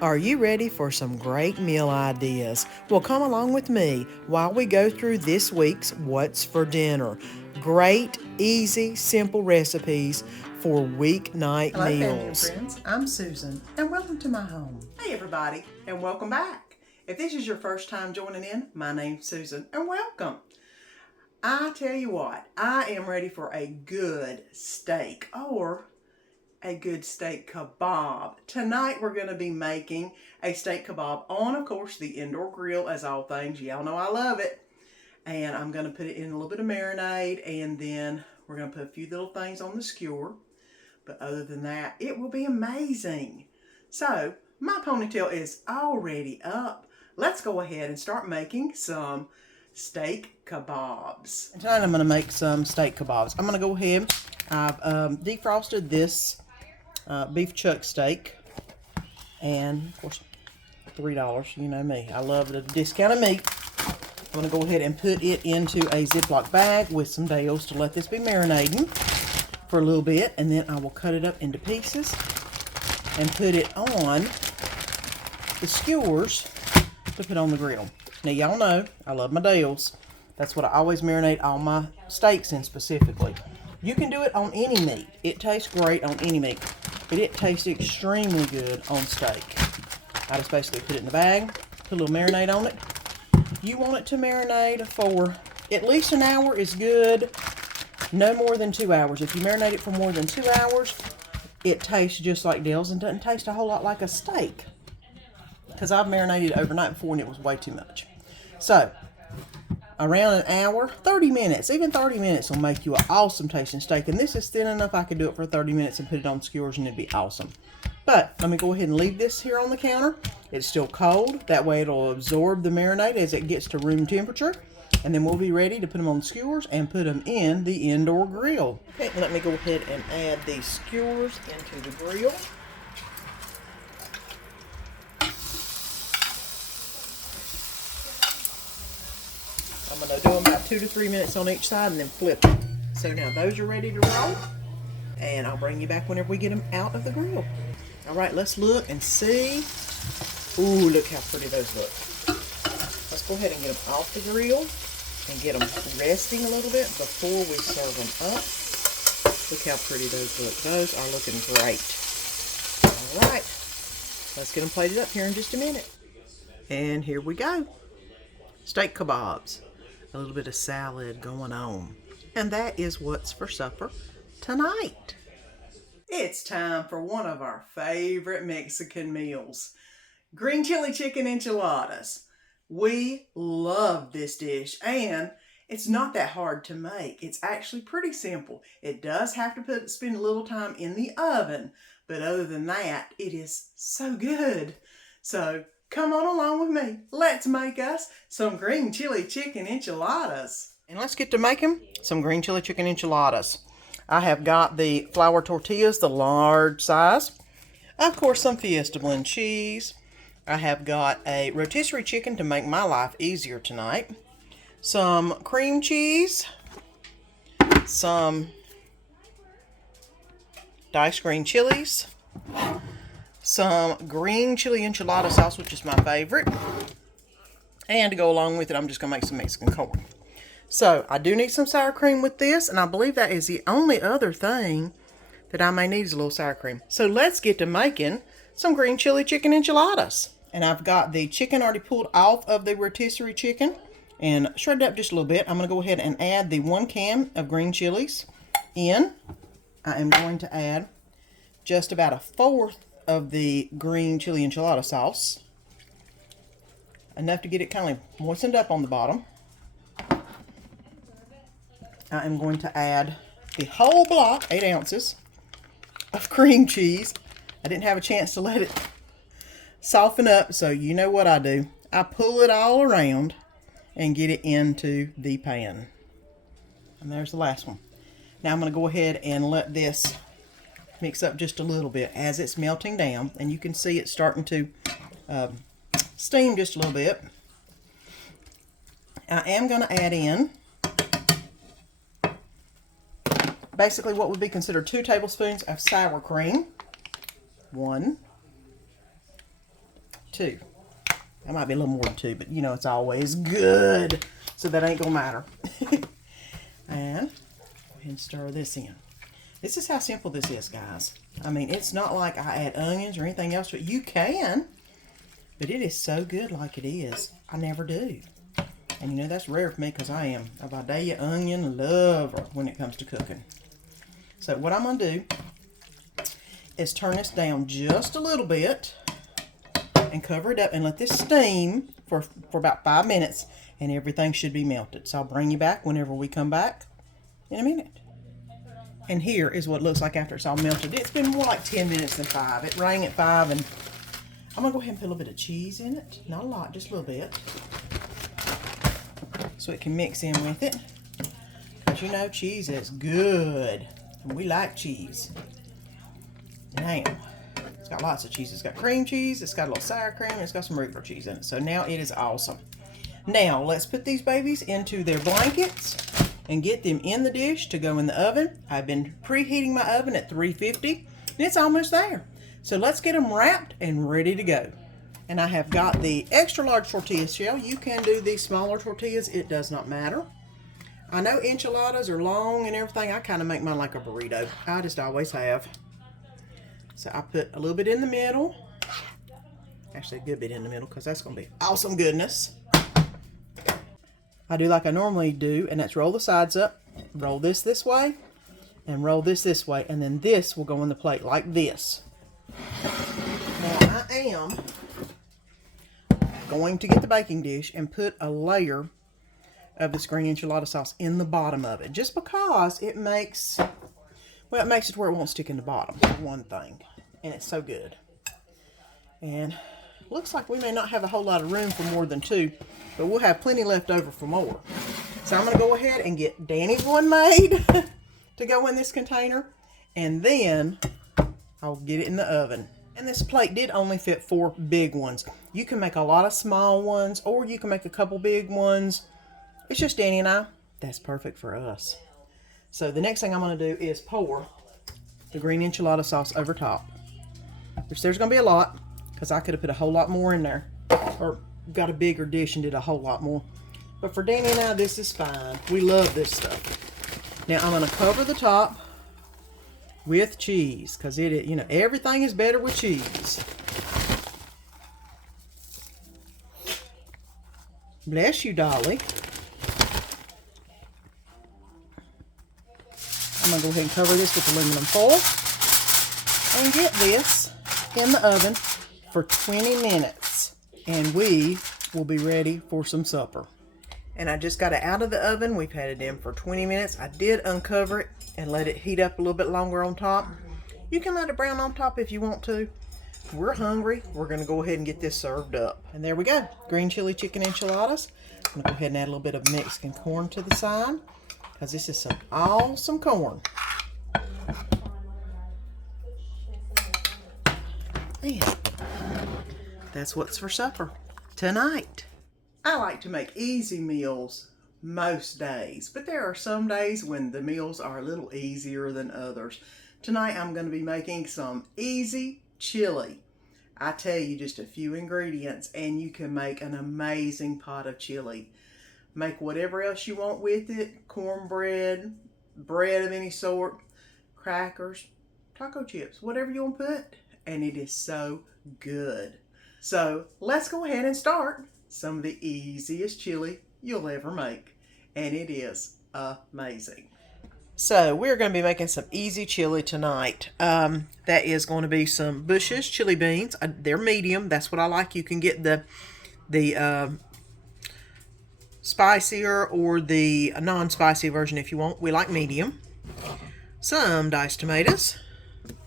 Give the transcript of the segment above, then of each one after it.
Are you ready for some great meal ideas? Well, come along with me while we go through this week's What's for Dinner. Great, easy, simple recipes for weeknight Hello, family and meals. friends. I'm Susan, and welcome to my home. Hey, everybody, and welcome back. If this is your first time joining in, my name's Susan, and welcome. I tell you what, I am ready for a good steak or a good steak kebab. Tonight we're going to be making a steak kebab on, of course, the indoor grill, as all things. Y'all know I love it. And I'm going to put it in a little bit of marinade, and then we're going to put a few little things on the skewer. But other than that, it will be amazing. So, my ponytail is already up. Let's go ahead and start making some steak kebabs. And tonight I'm going to make some steak kebabs. I'm going to go ahead. I've defrosted this beef chuck steak. And, of course, $3. You know me. I love the discounted meat. I'm going to go ahead and put it into a Ziploc bag with some Dales to let this be marinating for a little bit. And then I will cut it up into pieces and put it on the skewers to put on the grill. Now, y'all know I love my Dales. That's what I always marinate all my steaks in specifically. You can do it on any meat. It tastes great on any meat, but it tastes extremely good on steak. I just basically put it in the bag, put a little marinade on it. You want it to marinate for at least an hour is good. No more than 2 hours. If you marinate it for more than 2 hours, it tastes just like Dale's and doesn't taste a whole lot like a steak. Because I've marinated overnight before and it was way too much. So, around an hour, 30 minutes, even 30 minutes will make you an awesome tasting steak. And this is thin enough I could do it for 30 minutes and put it on skewers and it'd be awesome. But let me go ahead and leave this here on the counter. It's still cold. That way it'll absorb the marinade as it gets to room temperature. And then we'll be ready to put them on skewers and put them in the indoor grill. Okay, let me go ahead and add these skewers into the grill. I'm going to do them about 2 to 3 minutes on each side and then flip them. So now those are ready to roll. And I'll bring you back whenever we get them out of the grill. All right, let's look and see. Ooh, look how pretty those look. Let's go ahead and get them off the grill and get them resting a little bit before we serve them up. Look how pretty those look. Those are looking great. All right, let's get them plated up here in just a minute. And here we go. Steak kebabs. A little bit of salad going on. And that is what's for supper tonight. It's time for one of our favorite Mexican meals. Green chili chicken enchiladas. We love this dish, and it's not that hard to make. It's actually pretty simple. It does have to spend a little time in the oven, but other than that, it is so good. So come on along with me. Let's make us some green chili chicken enchiladas. And let's get to making some green chili chicken enchiladas. I have got the flour tortillas, the large size. Of course, some Fiesta blend cheese. I have got a rotisserie chicken to make my life easier tonight. Some cream cheese. Some diced green chilies. Some green chili enchilada sauce, which is my favorite. And to go along with it, I'm just going to make some Mexican corn. So, I do need some sour cream with this, and I believe that is the only other thing that I may need is a little sour cream. So, let's get to making some green chili chicken enchiladas. And I've got the chicken already pulled off of the rotisserie chicken and shredded up just a little bit. I'm going to go ahead and add the 1 can of green chilies in. I am going to add just about 1/4 of the green chili enchilada sauce. Enough to get it kind of moistened up on the bottom. I am going to add the whole block, 8 ounces, of cream cheese. I didn't have a chance to let it soften up, so you know what I do. I pull it all around and get it into the pan. And there's the last one. Now I'm going to go ahead and let this mix up just a little bit as it's melting down. And you can see it starting to steam just a little bit. I am going to add in basically what would be considered 2 tablespoons of sour cream. 1, 2. That might be a little more than 2, but you know it's always good. So that ain't gonna matter. And go ahead and stir this in. This is how simple this is, guys. I mean, it's not like I add onions or anything else, but you can. But it is so good like it is. I never do. And you know, that's rare for me because I am a Vidalia onion lover when it comes to cooking. So what I'm going to do is turn this down just a little bit and cover it up and let this steam for about 5 minutes, and everything should be melted. So I'll bring you back whenever we come back in a minute. And here is what it looks like after it's all melted. It's been more like 10 minutes than 5. It rang at 5, and I'm going to go ahead and put a little bit of cheese in it. Not a lot, just a little bit. So it can mix in with it. Because you know cheese is good. And we like cheese. Now, it's got lots of cheese. It's got cream cheese, it's got a little sour cream, and it's got some regular cheese in it. So now it is awesome. Now, let's put these babies into their blankets and get them in the dish to go in the oven. I've been preheating my oven at 350, and it's almost there. So let's get them wrapped and ready to go. And I have got the extra large tortilla shell. You can do these smaller tortillas, it does not matter. I know enchiladas are long and everything. I kind of make mine like a burrito. I just always have. So I put a little bit in the middle. Actually, a good bit in the middle because that's going to be awesome goodness. I do like I normally do, and that's roll the sides up, roll this way, and roll this way, and then this will go on the plate like this. Now I am going to get the baking dish and put a layer of this green enchilada sauce in the bottom of it, just because it makes, well, it makes it where it won't stick in the bottom, for one thing, and it's so good. And looks like we may not have a whole lot of room for more than 2, but we'll have plenty left over for more. So I'm going to go ahead and get Danny's one made to go in this container, and then I'll get it in the oven. And this plate did only fit 4 big ones. You can make a lot of small ones, or you can make a couple big ones. It's just Danny and I. That's perfect for us. So the next thing I'm going to do is pour the green enchilada sauce over top. Which there's going to be a lot, because I could have put a whole lot more in there. Or got a bigger dish and did a whole lot more. But for Danny and I, this is fine. We love this stuff. Now I'm going to cover the top with cheese, because it, you know, everything is better with cheese. Bless you, Dolly. I'm going to go ahead and cover this with aluminum foil and get this in the oven for 20 minutes. And we will be ready for some supper. And I just got it out of the oven. We've had it in for 20 minutes. I did uncover it and let it heat up a little bit longer on top. You can let it brown on top if you want to. We're hungry. We're going to go ahead and get this served up. And there we go. Green chili chicken enchiladas. I'm going to go ahead and add a little bit of Mexican corn to the side, because this is some awesome corn. And that's what's for supper tonight. I like to make easy meals most days, but there are some days when the meals are a little easier than others. Tonight I'm going to be making some easy chili. I tell you, just a few ingredients and you can make an amazing pot of chili. Make whatever else you want with it: cornbread, bread of any sort, crackers, taco chips, whatever you want to put, and it is so good. So let's go ahead and start some of the easiest chili you'll ever make, and it is amazing. So we're going to be making some easy chili tonight. That is going to be some Bush's chili beans. They're medium. That's what I like. You can get the spicier or the non-spicy version if you want. We like medium. Some diced tomatoes.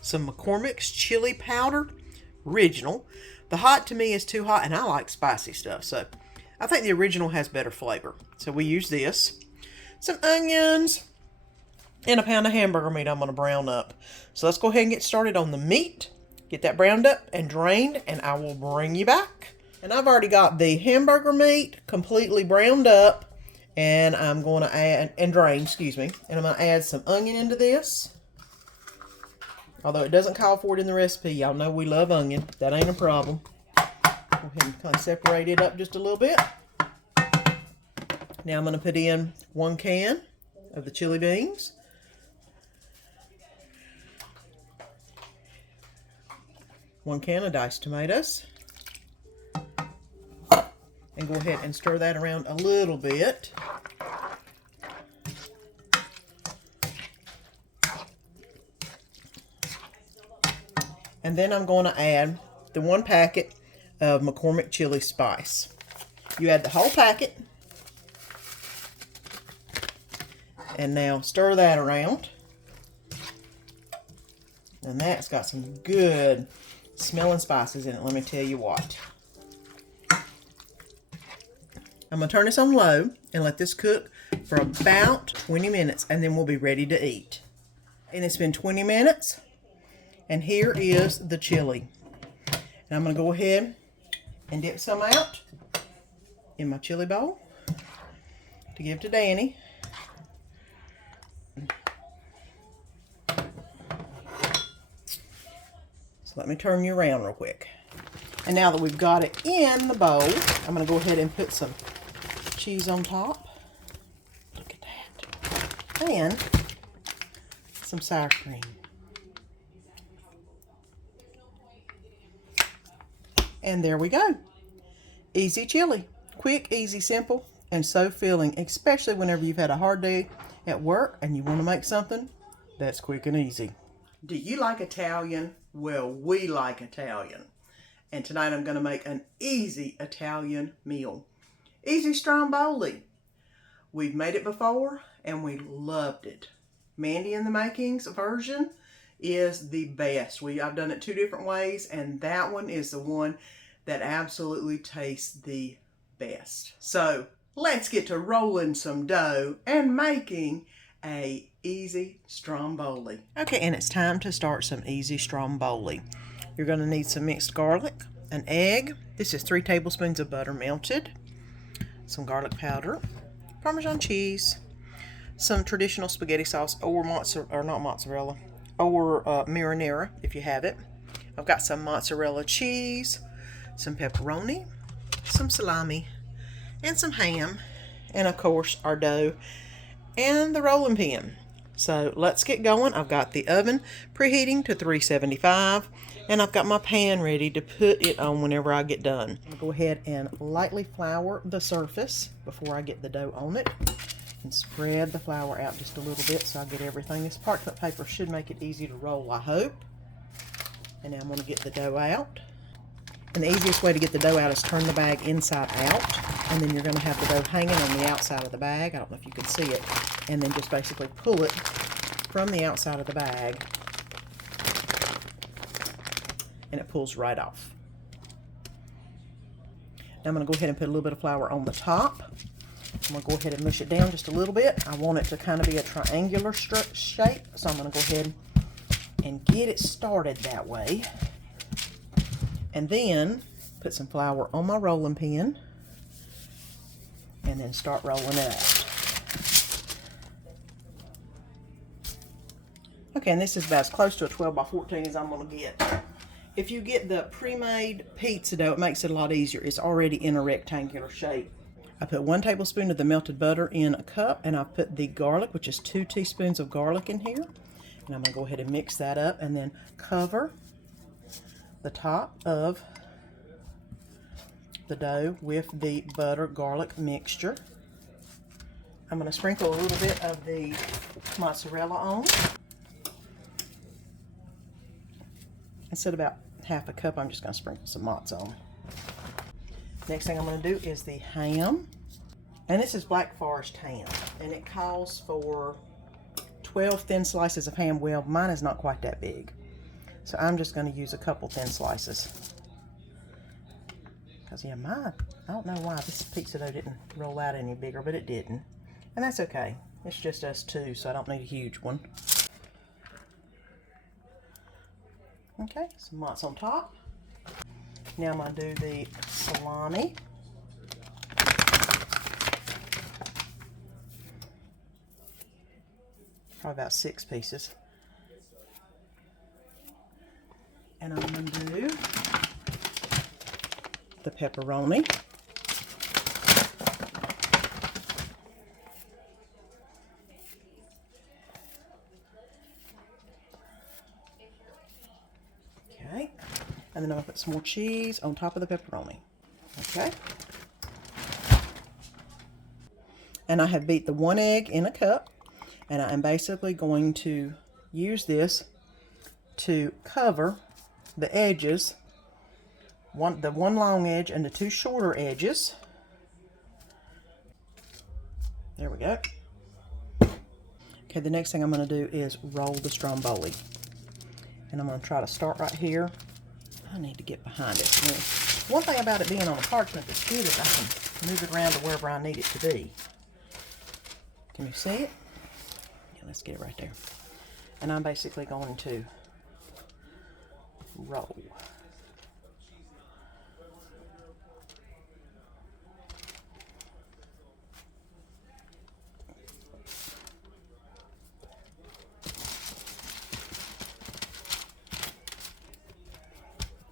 Some McCormick's chili powder, original. The hot to me is too hot, and I like spicy stuff, so I think the original has better flavor. So we use this. Some onions, and a pound of hamburger meat I'm going to brown up. So let's go ahead and get started on the meat. Get that browned up and drained, and I will bring you back. And I've already got the hamburger meat completely browned up, and I'm going to add, and drained, excuse me. And I'm going to add some onion into this. Although it doesn't call for it in the recipe, y'all know we love onion. That ain't a problem. Go ahead and kind of separate it up just a little bit. Now I'm going to put in 1 can of the chili beans. 1 can of diced tomatoes. And go ahead and stir that around a little bit. And then I'm going to add the 1 packet of McCormick chili spice. You add the whole packet. And now stir that around. And that's got some good smelling spices in it, let me tell you what. I'm going to turn this on low and let this cook for about 20 minutes, and then we'll be ready to eat. And it's been 20 minutes, and here is the chili. And I'm going to go ahead and dip some out in my chili bowl to give to Danny. So let me turn you around real quick. And now that we've got it in the bowl, I'm going to go ahead and put some cheese on top. Look at that. And some sour cream. And there we go. Easy chili. Quick, easy, simple, and so filling, especially whenever you've had a hard day at work and you want to make something that's quick and easy. Do you like Italian? Well, we like Italian. And tonight I'm going to make an easy Italian meal. Easy Stromboli. We've made it before and we loved it. Mandy in the Makings version is the best. I've done it 2 different ways, and that one is the one that absolutely tastes the best. So let's get to rolling some dough and making a easy Stromboli. Okay, and it's time to start some easy Stromboli. You're going to need some mixed garlic, an egg. This is 3 tablespoons of butter melted, some garlic powder, Parmesan cheese, some traditional spaghetti sauce or marinara if you have it. I've got some mozzarella cheese, some pepperoni, some salami, and some ham, and of course our dough and the rolling pin. So let's get going. I've got the oven preheating to 375, and I've got my pan ready to put it on whenever I get done. I'm going to go ahead and lightly flour the surface before I get the dough on it, and spread the flour out just a little bit so I get everything. This parchment paper should make it easy to roll, I hope. And now I'm going to get the dough out. And the easiest way to get the dough out is turn the bag inside out, and then you're going to have the dough hanging on the outside of the bag. I don't know if you can see it. And then just basically pull it from the outside of the bag, and it pulls right off. Now I'm going to go ahead and put a little bit of flour on the top. I'm going to go ahead and mush it down just a little bit. I want it to kind of be a triangular shape, so I'm going to go ahead and get it started that way. And then put some flour on my rolling pin, and then start rolling it out. Okay, and this is about as close to a 12 by 14 as I'm going to get. If you get the pre-made pizza dough, it makes it a lot easier. It's already in a rectangular shape. I put 1 tablespoon of the melted butter in a cup, and I put the garlic, which is 2 teaspoons of garlic in here. And I'm going to go ahead and mix that up, and then cover the top of the dough with the butter garlic mixture. I'm going to sprinkle a little bit of the mozzarella on. Instead of about half a cup, I'm just going to sprinkle some mozz on. Next thing I'm going to do is the ham. And this is Black Forest ham. And it calls for 12 thin slices of ham. Well, mine is not quite that big. So I'm just going to use a couple thin slices. Because, yeah, I don't know why this pizza dough didn't roll out any bigger, but it didn't. And that's okay. It's just us 2, so I don't need a huge one. Okay, some mozz on top. Now I'm going to do the salami. Probably about 6 pieces. And I'm going to do the pepperoni. Okay, and then I'm gonna put some more cheese on top of the pepperoni. Okay. And I have beat the 1 egg in a cup, and I am basically going to use this to cover the edges, the one long edge and the 2 shorter edges. There we go. Okay, the next thing I'm going to do is roll the Stromboli. And I'm going to try to start right here. I need to get behind it. Now, one thing about it being on a parchment that's good is I can move it around to wherever I need it to be. Can you see it? Yeah, let's get it right there. And I'm basically going to roll.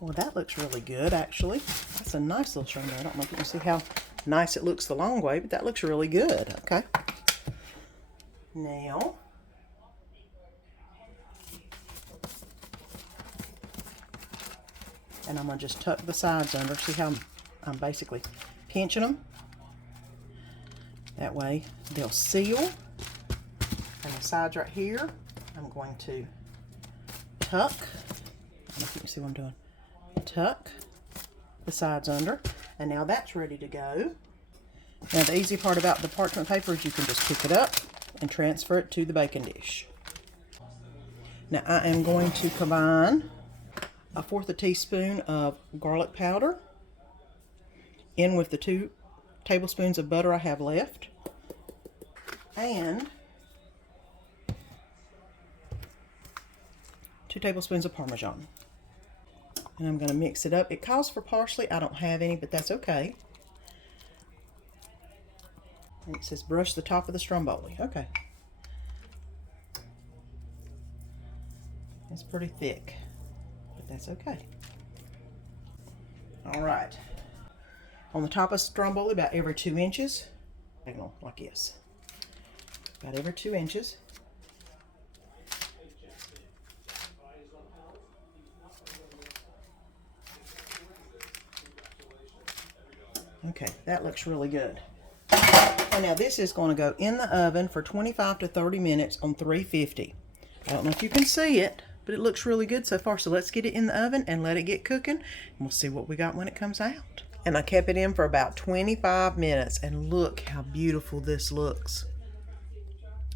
Well, that looks really good, actually. That's a nice little string there. I don't know if you can see how nice it looks the long way, but that looks really good. Okay. Now, and I'm going to just tuck the sides under. See how I'm basically pinching them? That way they'll seal. And the sides right here, I'm going to tuck. I don't know if you can see what I'm doing. Tuck the sides under. And now that's ready to go. Now the easy part about the parchment paper is you can just pick it up and transfer it to the baking dish. Now I am going to combine 1/4 teaspoon of garlic powder in with the 2 tablespoons of butter I have left, and 2 tablespoons of Parmesan. And I'm going to mix it up. It calls for parsley. I don't have any, but that's okay. And it says brush the top of the Stromboli. Okay. It's pretty thick, but that's okay. All right. On the top of Stromboli, about every 2 inches, like this. About every 2 inches. Okay, that looks really good. And now this is going to go in the oven for 25 to 30 minutes on 350. I don't know if you can see it, but it looks really good so far. So let's get it in the oven and let it get cooking, and we'll see what we got when it comes out. And I kept it in for about 25 minutes, and look how beautiful this looks.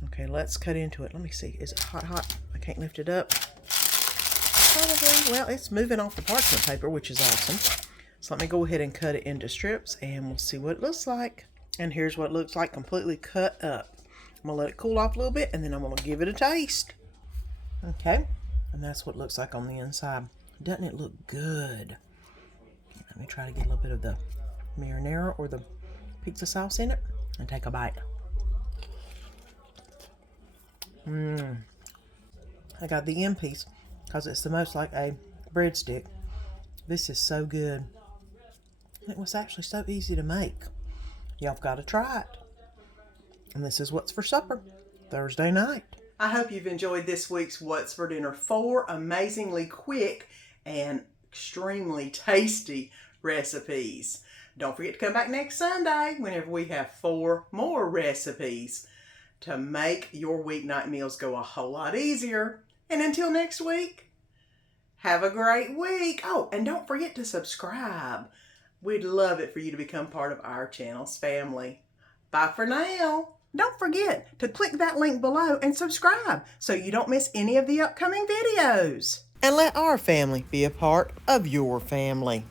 Okay, let's cut into it. Let me see. Is it hot? I can't lift it up. Probably. Well, it's moving off the parchment paper, which is awesome. So let me go ahead and cut it into strips, and we'll see what it looks like. And here's what it looks like completely cut up. I'm going to let it cool off a little bit, and then I'm going to give it a taste. Okay, and that's what it looks like on the inside. Doesn't it look good? Let me try to get a little bit of the marinara or the pizza sauce in it and take a bite. I got the end piece because it's the most like a breadstick. This is so good. It was actually so easy to make. Y'all got to try it. And this is what's for supper Thursday night. I hope you've enjoyed this week's What's for Dinner. 4 amazingly quick and extremely tasty recipes. Don't forget to come back next Sunday whenever we have 4 more recipes to make your weeknight meals go a whole lot easier. And until next week, have a great week. Oh, and don't forget to subscribe. We'd love it for you to become part of our channel's family. Bye for now. Don't forget to click that link below and subscribe so you don't miss any of the upcoming videos. And let our family be a part of your family.